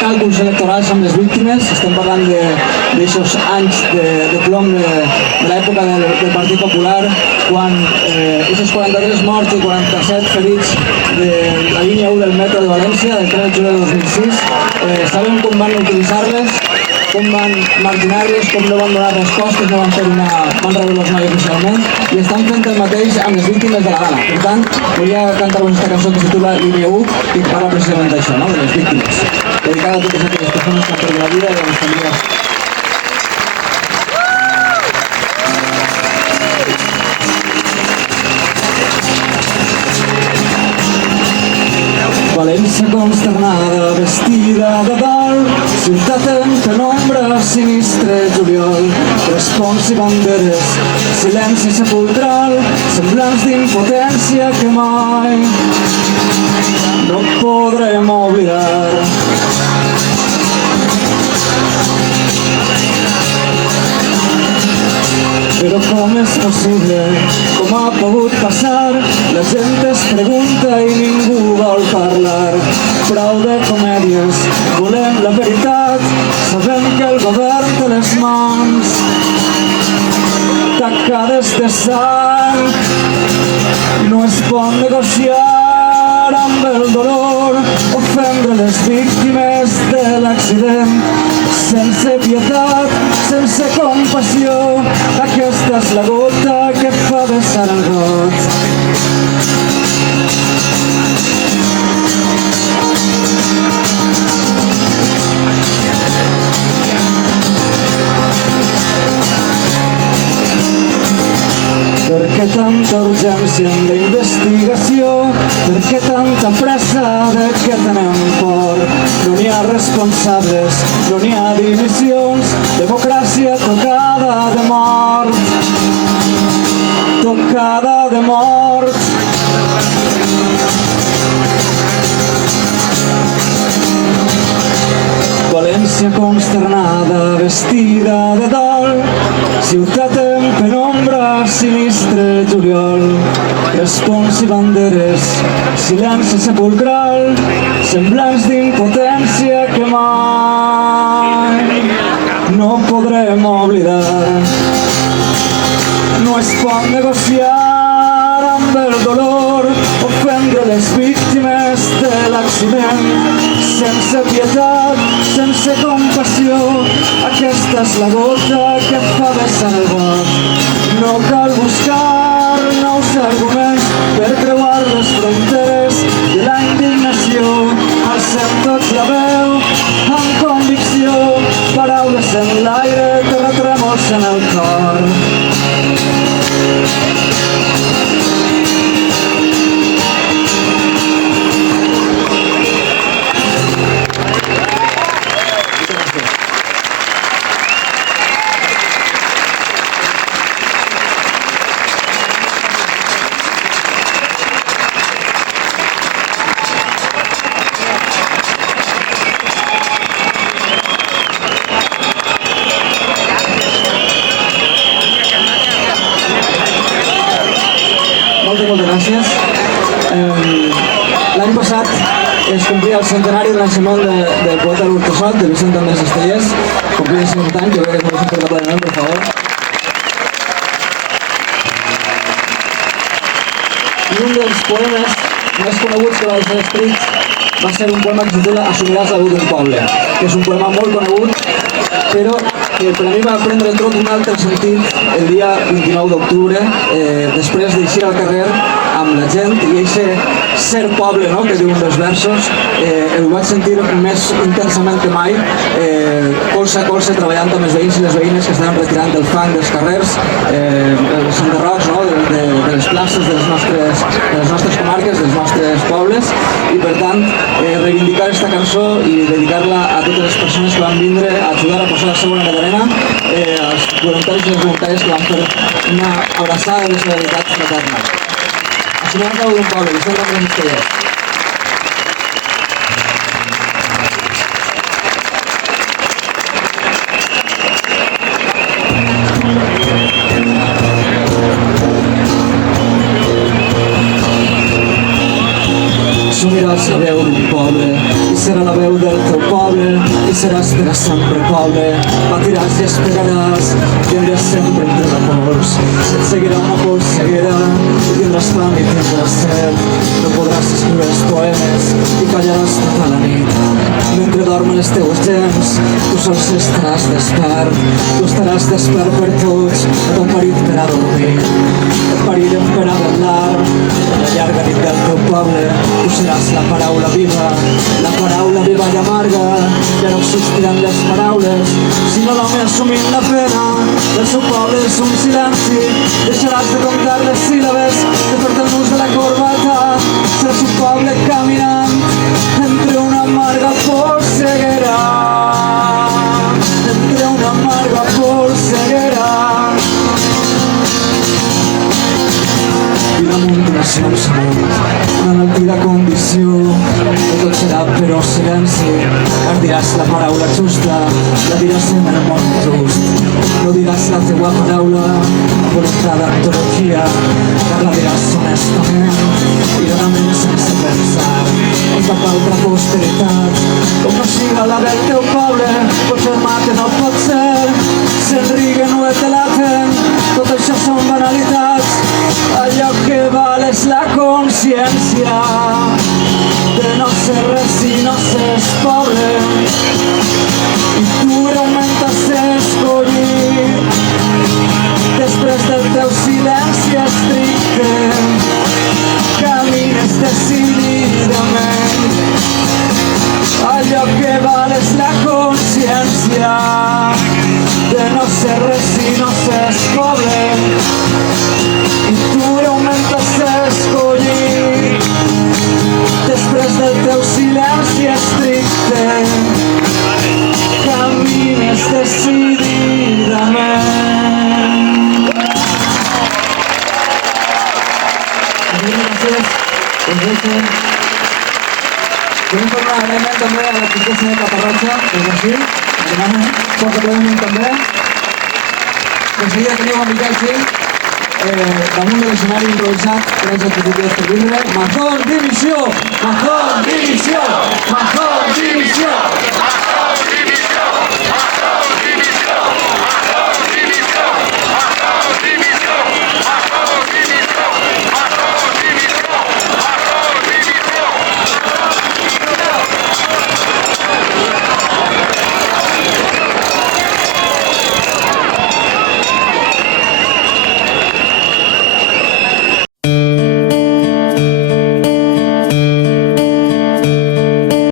càlculs electorals amb les víctimes. Estem parlant d'aixòs anys de plom de l'època del Partit Popular, quan aquests 43 morts i 47 ferits de la línia 1 del metro de València, del 3 de juny de 2006, sabem com van utilitzar-les, com van marginar-les, com no van donar respostes, no van rebre-los mai oficialment, i estan fent el mateix amb les víctimes de la gana. Per tant, volia cantar-vos aquesta cançó que es titula Línia 1 i parla precisament d'això, no? De les víctimes, dedicada a totes aquelles persones que han perdut la vida i a les famílies. València consternada, vestida de dol, ciutat en penombra, sinistre juliol, respons i banderes, silenci sepulcral, semblants d'impotència que mai no podrem oblidar. Però com és possible, com ha pogut passar? La gent es pregunta i ningú vol parlar. Prou de comèdies, volem la veritat, sabem que el govern té les mans tacades de sang. No es pot negociar amb el dolor, ofendre les víctimes de l'accident, sense pietat, sense compassió. Aquesta és la gota que fa vessar el got. Per què tanta urgència en la investigació? Per què tanta pressa? De què tenem por? No n'hi ha responsables, no n'hi ha dimissions, democràcia tocada de mort, tocada de mort. València consternada, vestida de dol, ciutat en penombra, sinistre juliol, respons i banderes, silenci sepulcral, semblants d'impotència que mai no podrem oblidar. No es pot negociar amb el dolor, ofendre les víctimes de l'accident, sense pietat, sense compassió. Aquesta és la gota que fa vessar el got. No cal buscar nous arguments per creuar les fronteres de la indignació. Alcem tots la veu amb convicció, paraules en l'aire, terratrèmols en el cor. Moltes gràcies. L'any passat es complia el centenari de naixement del poeta l'Hurtesot, de Vicent Andrés Estellés. Complia 50 anys, jo crec que no us importa plenament, per favor. I un dels poemes més coneguts que va deixar escrit va ser un poema que es titula Assumiràs la veu d'un poble, que és un poema molt conegut, però que per a mi va prendre tot un altre sentit el dia 29 d'octubre, després d'eixir al carrer amb la gent i aquest ser poble, no?, que diuen els versos, el vaig sentir més intensament que mai, colze a colze, treballant amb els veïns i les veïnes que estaven retirant del fang dels carrers, els enderrocs, no?, de les places de les nostres comarques, dels nostres pobles, i per tant reivindicar aquesta cançó i dedicar-la a totes les persones que van vindre a ajudar a posar la segona Macarena, als voluntaris i les voluntàries que van fer una abraçada de solidaritat fraterna. Assumim la veu d'un poble, Vicent Andrés Estellés. Assumiràs la veu d'un poble i serà la veu del teu poble i seràs per a sempre poble. Patiràs i esperaràs, viuràs sempre entre vapors. Et seguirà una polseguera i tindràs fam i tindràs set. No podràs escriure els poemes i callaràs tota la nit. Mentre dormen les teues gens, tu sols estaràs despert. Tu estaràs despert per tots, no t'han parit per a dormir. Et parirem per a velar, la llarga nit del teu poble. Tu seràs la paraula viva i amarga. Ja no existiran les paraules, sinó l'home assumint la pena. El seu poble és un silenci, deixaràs de comptar les síl·labes, de fer-te el nus de la corbata. Seràs un poble caminant entre una amarga polseguera, entre una amarga polseguera. I damunt d'una sense una enaltida condició, que tot serà però silenci. Diràs la paraula justa, la diràs en el món just. No diràs la teua paraula voluntat d'antologia, la diràs honestament i realment sense pensar en cap altra posteritat. Com no siga la del teu poble, potser mate no pot ser. S'enriguen o et delaten, tot això són banalitats. Allò que val és la consciència de no ser res i no ser poble. I tu realment t'has escollit després del teu silenci estricte. Camines decididament. Allò que val és la consciència de no ser res i no ser poble. I tu realment t'has escollit després del teu silenci estricte. Camines decididament. Gràcies. Volem fer un agraïment també a la Tristesa de Catarroja, del Brasil. Força aplaudiment també. De seguida teniu a Miquel Gil damunt de l'escenari improvisat per als executius per vindre. Major divisió! Major divisió! Major divisió!